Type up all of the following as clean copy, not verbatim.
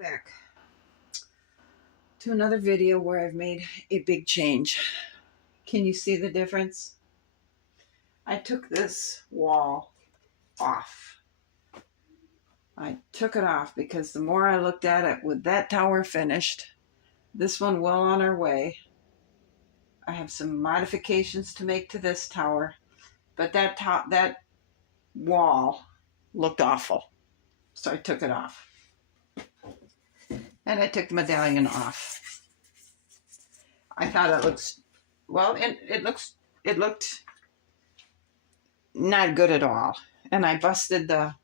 Back to another video where I've made a big change. Can you see the difference? I took this wall off. I took it off because the more I looked at it, with that tower finished, this one well on our way, I have some modifications to make to this tower, but that wall looked awful, so I took it off. And I took the medallion off. I thought it looks, well, it looked not good at all. And I busted the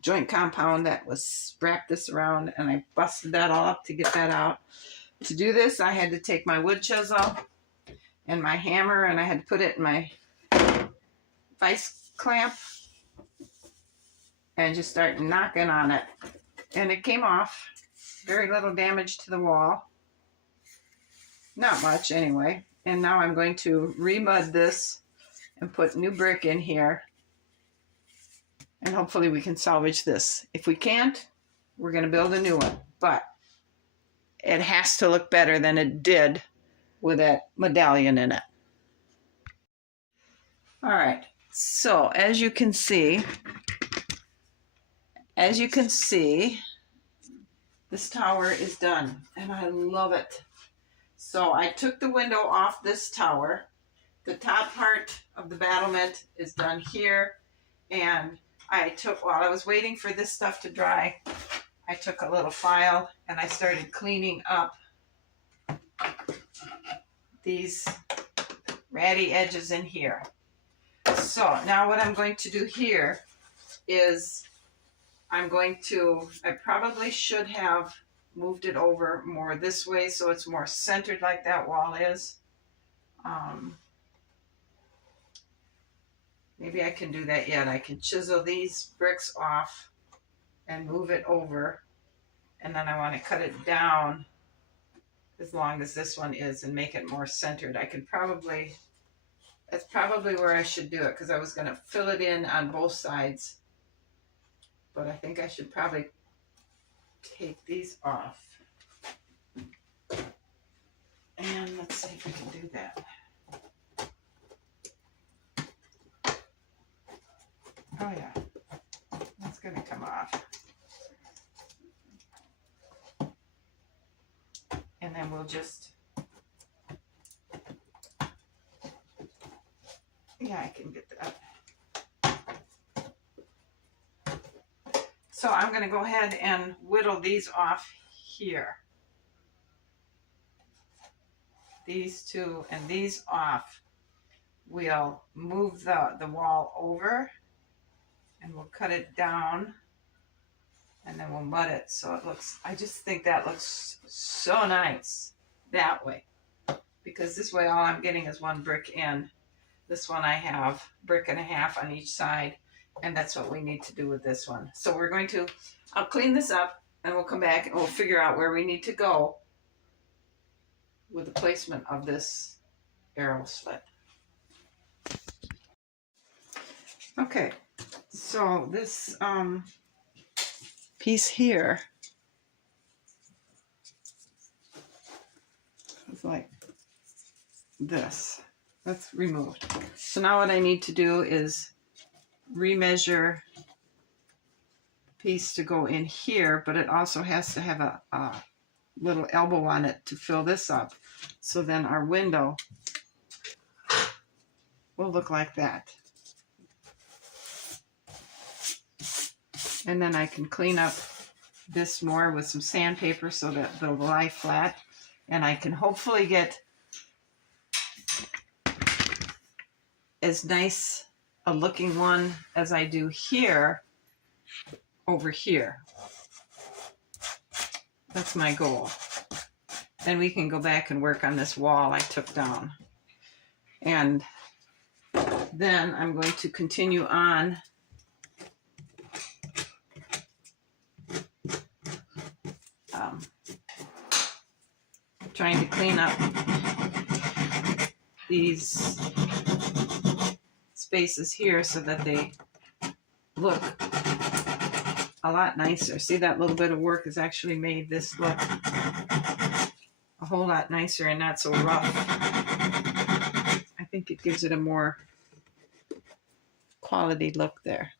joint compound that was wrapped this around, and I busted that all up to get that out. To do this, I had to take my wood chisel and my hammer, and I had to put it in my vice clamp and just start knocking on it. And it came off. Very little damage to the wall. Not much anyway. And now I'm going to remud this and put new brick in here. And hopefully we can salvage this. If we can't, we're going to build a new one. But it has to look better than it did with that medallion in it. All right. So as you can see, this tower is done, and I love it. So I took the window off this tower. The top part of the battlement is done here, and I took, while I was waiting for this stuff to dry, I took a little file and I started cleaning up these ratty edges in here. So now what I'm going to do here is I probably should have moved it over more this way so it's more centered like that wall is. Maybe I can do that yet. I can chisel these bricks off and move it over. And then I want to cut it down as long as this one is and make it more centered. That's probably where I should do it, because I was going to fill it in on both sides. But I think I should probably take these off. And let's see if I can do that. Oh yeah, that's going to come off. And then we'll just, yeah, I can get that. So I'm going to go ahead and whittle these off here. These two and these off. We'll move the wall over and we'll cut it down, and then we'll mud it so it looks, I just think that looks so nice that way, because this way all I'm getting is one brick in. This one I have brick and a half on each side. And that's what we need to do with this one. So I'll clean this up and we'll come back and we'll figure out where we need to go with the placement of this arrow slit. Okay, so this piece here is like this. That's removed. So now what I need to do is remeasure the piece to go in here, but it also has to have a little elbow on it to fill this up. So then our window will look like that. And then I can clean up this more with some sandpaper so that they'll lie flat. And I can hopefully get as nice a looking one as I do here over here. That's my goal. Then we can go back and work on this wall I took down. And then I'm going to continue on trying to clean up these spaces here so that they look a lot nicer. See, that little bit of work has actually made this look a whole lot nicer and not so rough. I think it gives it a more quality look there.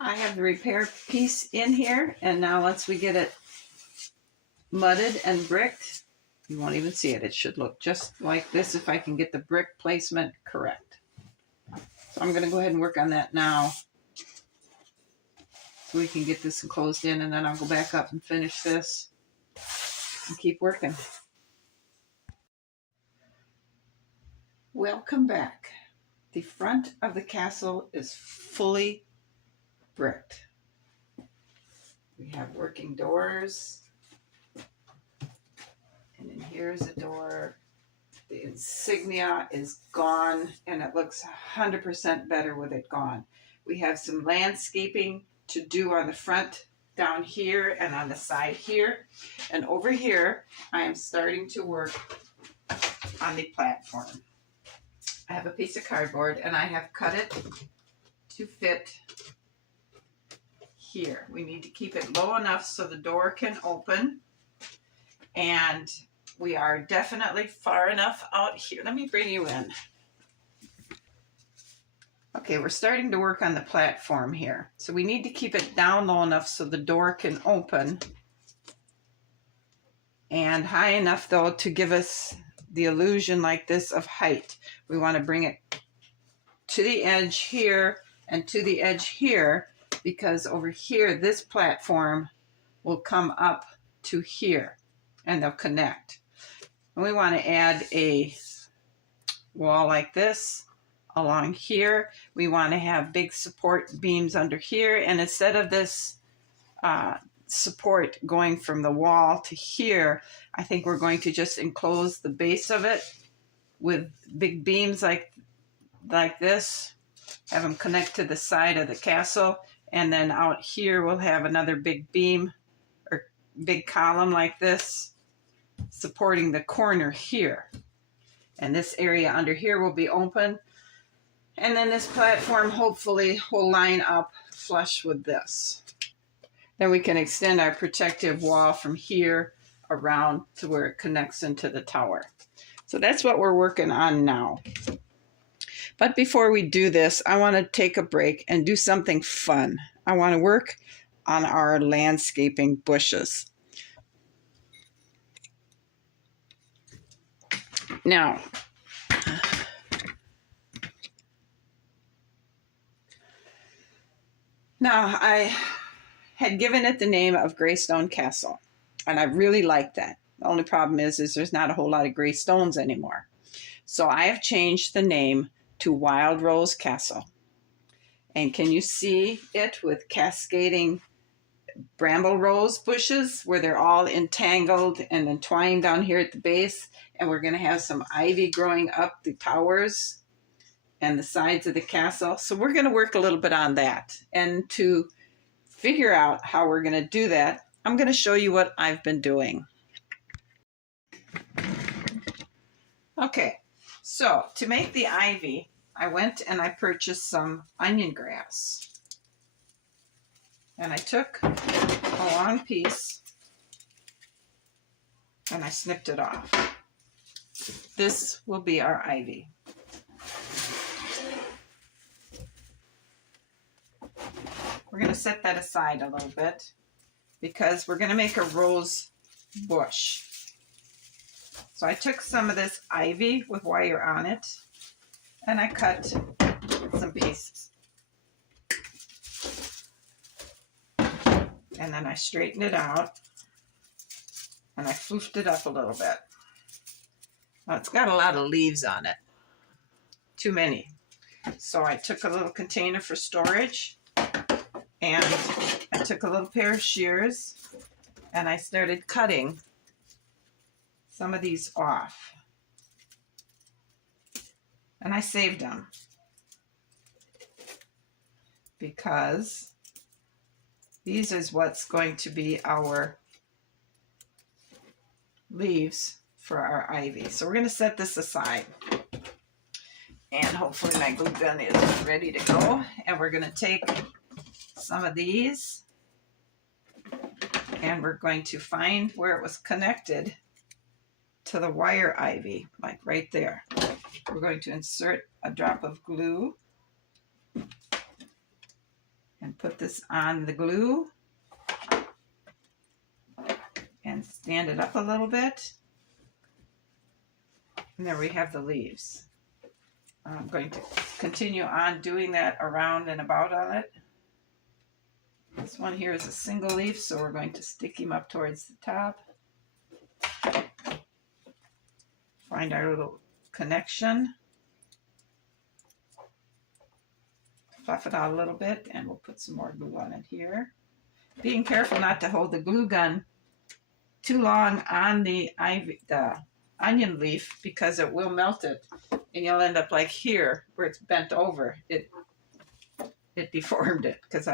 I have the repair piece in here, and now once we get it mudded and bricked, you won't even see it. It should look just like this if I can get the brick placement correct. So I'm going to go ahead and work on that now so we can get this closed in, and then I'll go back up and finish this and keep working. Welcome back. The front of the castle is fully bricked. We have working doors, and then here's a door. The insignia is gone, and it looks 100% better with it gone. We have some landscaping to do on the front down here and on the side here. And over here, I am starting to work on the platform. I have a piece of cardboard, and I have cut it to fit here. We need to keep it low enough so the door can open, and we are definitely far enough out here. Let me bring you in. Okay, we're starting to work on the platform here. So we need to keep it down low enough so the door can open, and high enough though to give us the illusion like this of height. We want to bring it to the edge here and to the edge here, because over here, this platform will come up to here and they'll connect. And we want to add a wall like this along here. We want to have big support beams under here. And instead of this support going from the wall to here, I think we're going to just enclose the base of it with big beams like this, have them connect to the side of the castle. And then out here, we'll have another big beam or big column like this supporting the corner here. And this area under here will be open. And then this platform hopefully will line up flush with this. Then we can extend our protective wall from here around to where it connects into the tower. So that's what we're working on now. But before we do this, I want to take a break and do something fun. I want to work on our landscaping bushes. Now, I had given it the name of Greystone Castle, and I really like that. The only problem is there's not a whole lot of gray stones anymore. So I have changed the name to Wild Rose Castle. And can you see it with cascading bramble rose bushes where they're all entangled and entwined down here at the base? And we're going to have some ivy growing up the towers and the sides of the castle. So we're going to work a little bit on that. And to figure out how we're going to do that, I'm going to show you what I've been doing. Okay, so to make the ivy, I went and I purchased some onion grass. And I took a long piece and I snipped it off. This will be our ivy. We're going to set that aside a little bit because we're going to make a rose bush. So I took some of this ivy with wire on it and I cut some pieces. And then I straightened it out and I floofed it up a little bit. Now it's got a lot of leaves on it. Too many. So I took a little container for storage and I took a little pair of shears and I started cutting some of these off. And I saved them because these is what's going to be our leaves for our ivy. So we're going to set this aside. And hopefully my glue gun is ready to go. And we're going to take some of these, and we're going to find where it was connected to the wire ivy, like right there. We're going to insert a drop of glue and put this on the glue and stand it up a little bit. And there we have the leaves. I'm going to continue on doing that around and about on it. This one here is a single leaf, so we're going to stick him up towards the top. Find our little connection. Fluff it out a little bit, and we'll put some more glue on it here. Being careful not to hold the glue gun too long on the onion leaf, because it will melt it, and you'll end up like here where it's bent over. It deformed it because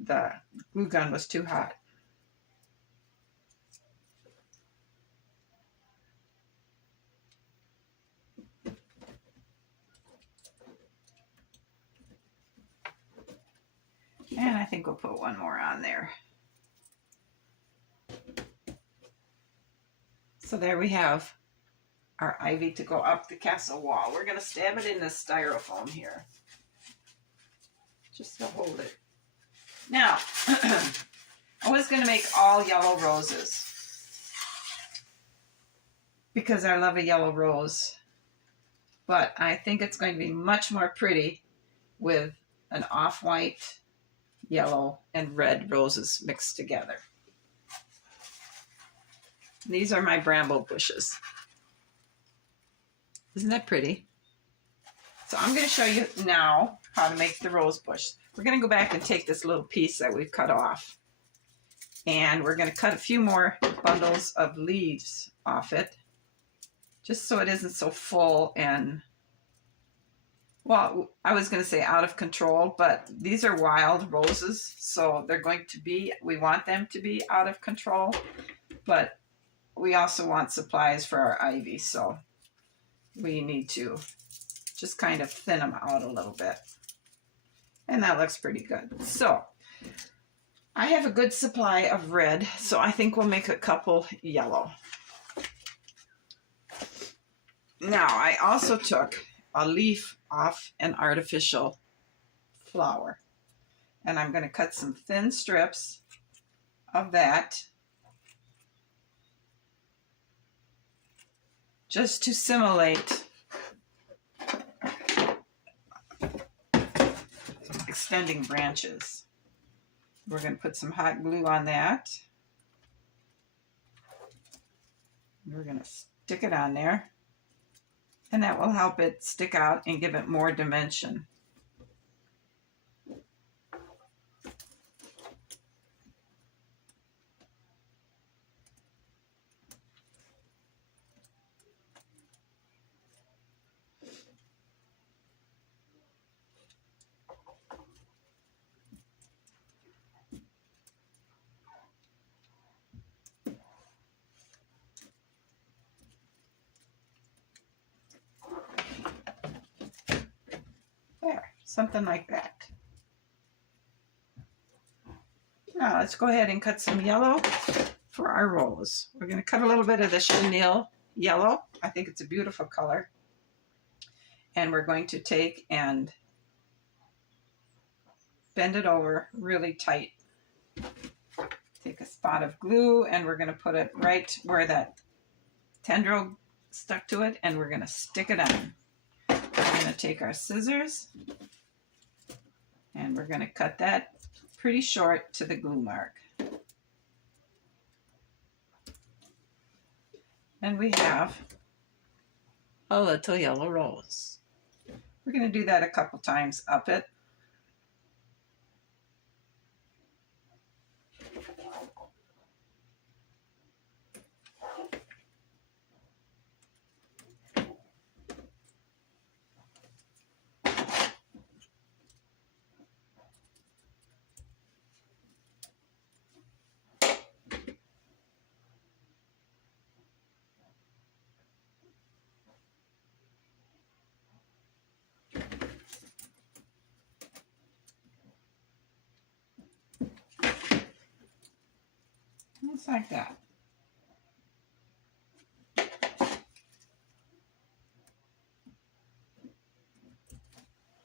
the glue gun was too hot. And I think we'll put one more on there. So there we have our ivy to go up the castle wall. We're going to stab it in the styrofoam here, just to hold it. Now, I was going to make all yellow roses because I love a yellow rose, but I think it's going to be much more pretty with an off-white, yellow, and red roses mixed together. These are my bramble bushes. Isn't that pretty? So I'm going to show you now how to make the rose bush. We're going to go back and take this little piece that we've cut off, and we're going to cut a few more bundles of leaves off it, just so it isn't so full and, well, I was going to say out of control, but these are wild roses, so they're going to be, we want them to be out of control, but we also want supplies for our ivy, so we need to just kind of thin them out a little bit. And that looks pretty good. So I have a good supply of red, so I think we'll make a couple yellow. Now, I also took a leaf off an artificial flower, and I'm going to cut some thin strips of that just to simulate extending branches. We're going to put some hot glue on that. We're going to stick it on there, and that will help it stick out and give it more dimension. There, something like that. Now let's go ahead and cut some yellow for our rose. We're going to cut a little bit of the chenille yellow. I think it's a beautiful color. And we're going to take and bend it over really tight. Take a spot of glue, and we're going to put it right where that tendril stuck to it, and we're going to stick it on. We're going to take our scissors, and we're going to cut that pretty short to the glue mark. And we have a little yellow rose. We're going to do that a couple times up it. Just like that.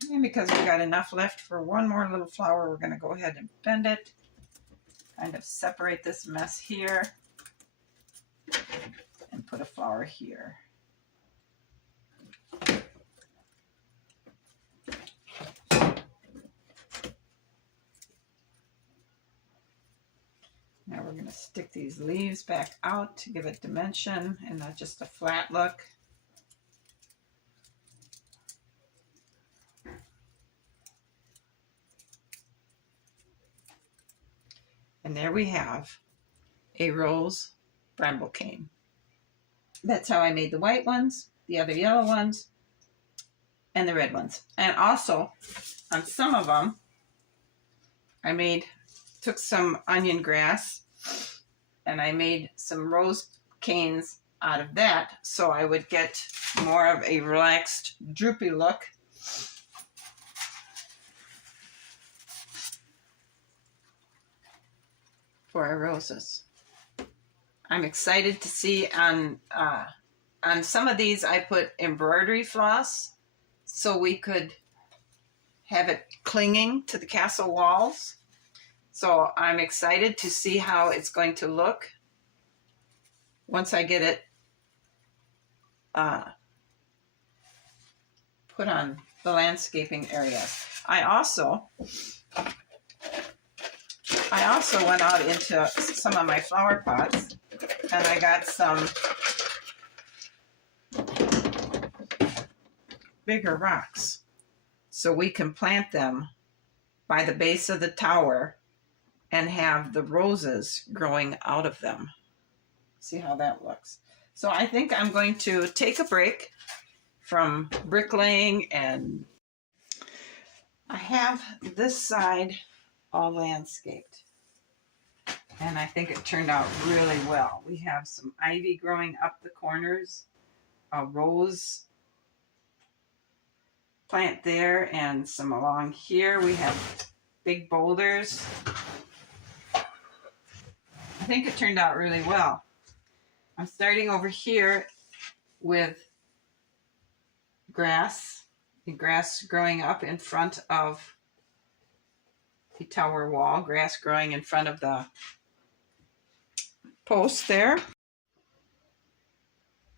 And because we got enough left for one more little flower, we're going to go ahead and bend it. Kind of separate this mess here. And put a flower here. Now we're going to stick these leaves back out to give it dimension and not just a flat look. And there we have a rose bramble cane. That's how I made the white ones, the other yellow ones, and the red ones. And also, on some of them, I took some onion grass and I made some rose canes out of that so I would get more of a relaxed, droopy look. For our roses. I'm excited to see on some of these I put embroidery floss so we could have it clinging to the castle walls. So I'm excited to see how it's going to look once I get it put on the landscaping areas. I also went out into some of my flower pots and I got some bigger rocks so we can plant them by the base of the tower and have the roses growing out of them. See how that looks. So I think I'm going to take a break from bricklaying, and I have this side all landscaped. And I think it turned out really well. We have some ivy growing up the corners, a rose plant there, and some along here. We have big boulders. I think it turned out really well. I'm starting over here with grass, the grass growing up in front of the tower wall, grass growing in front of the post there.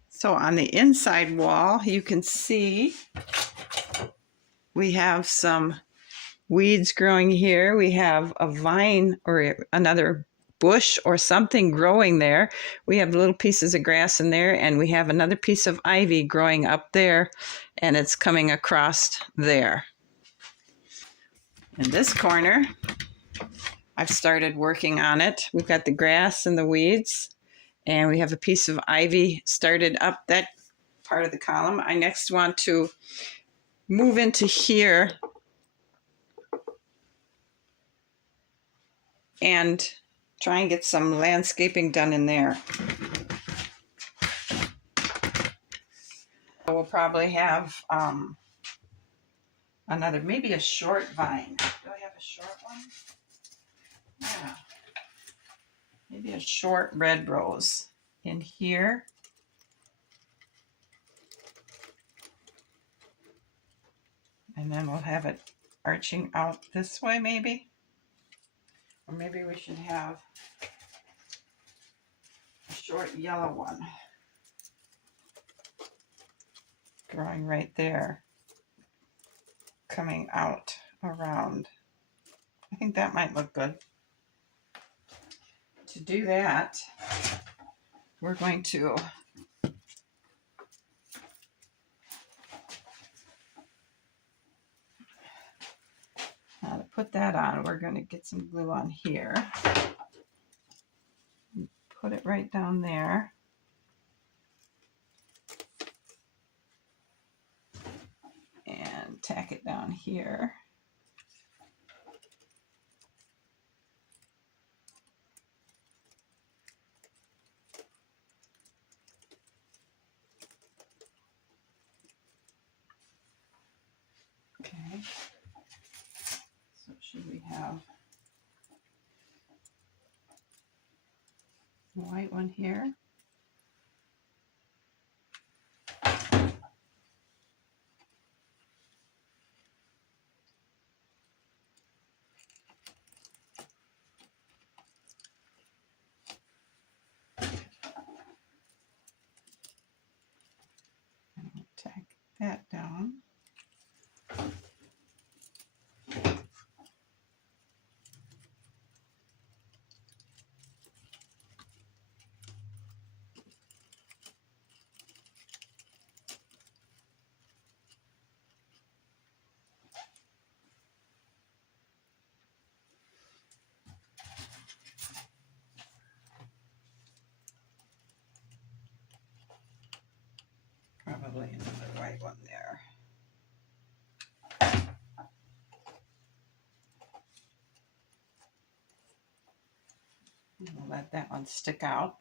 So on the inside wall, you can see we have some weeds growing here. We have a vine or another bush or something growing there. We have little pieces of grass in there, and we have another piece of ivy growing up there, and it's coming across there. In this corner, I've started working on it. We've got the grass and the weeds, and we have a piece of ivy started up that part of the column. I next want to move into here and try and get some landscaping done in there. We'll probably have another, maybe a short vine. Do I have a short one? Yeah. Maybe a short red rose in here. And then we'll have it arching out this way maybe. Or maybe we should have a short yellow one growing right there, coming out around. I think that might look good. To do that, we're going to put that on. We're going to get some glue on here. Put it right down there. And tack it down here. Okay. So should we have white one here. Tack that down. Probably another white one there. We'll let that one stick out.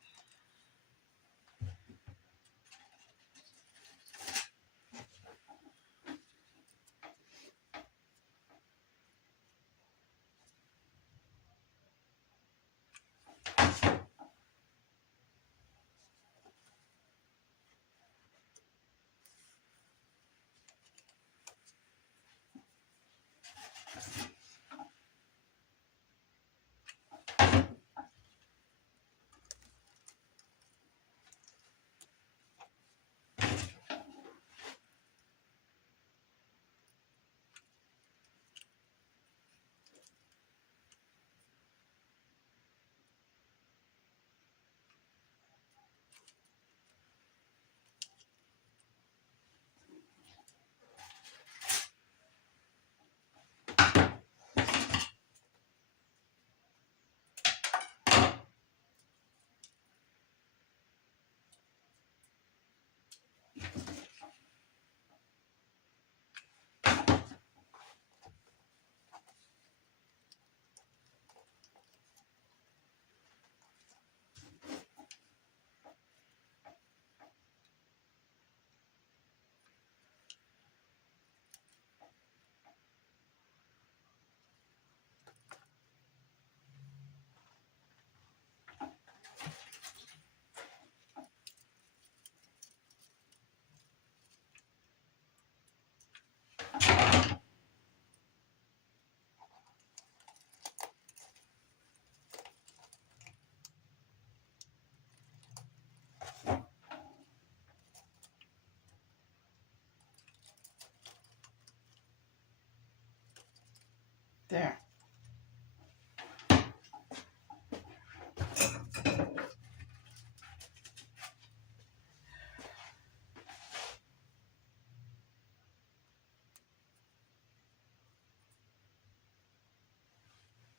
There.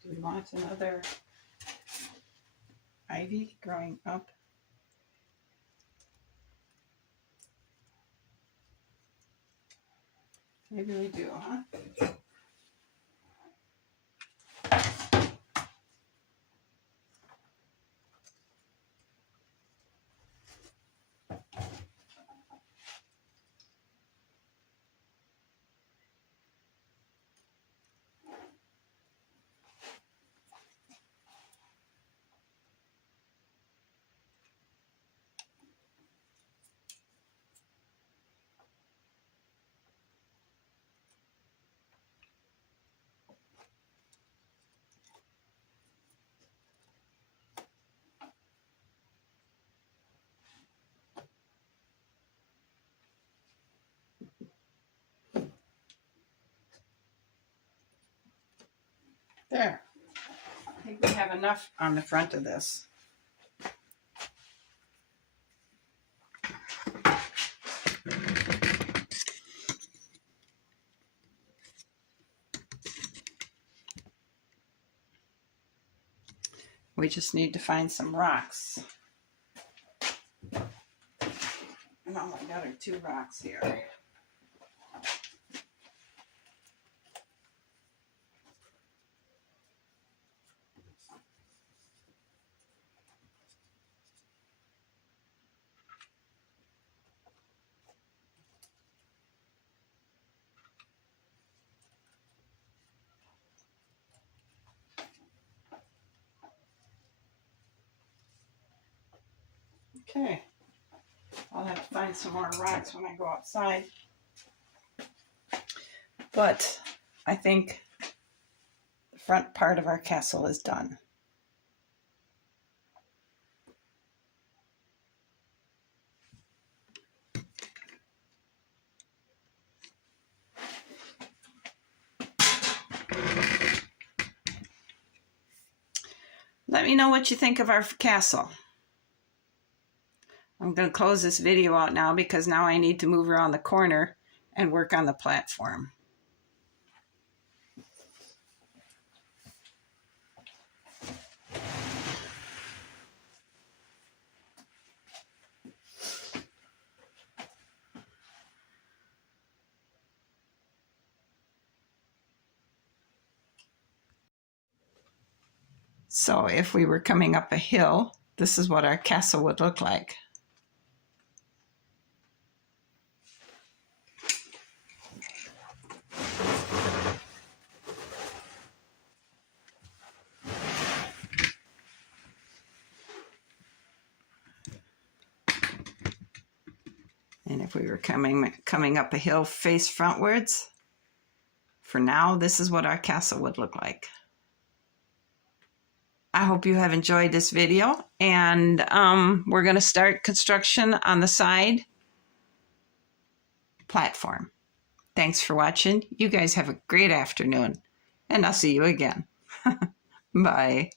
Do we want another ivy growing up? Maybe we do, huh? There. I think we have enough on the front of this. We just need to find some rocks. And all I got are 2 rocks here. Okay. I'll have to find some more rocks when I go outside. But I think the front part of our castle is done. Let me know what you think of our castle. I'm going to close this video out now because now I need to move around the corner and work on the platform. So if we were coming up a hill, this is what our castle would look like. And if we were coming up a hill face frontwards, for now, this is what our castle would look like. I hope you have enjoyed this video, and we're going to start construction on the side platform. Thanks for watching. You guys have a great afternoon, and I'll see you again. Bye.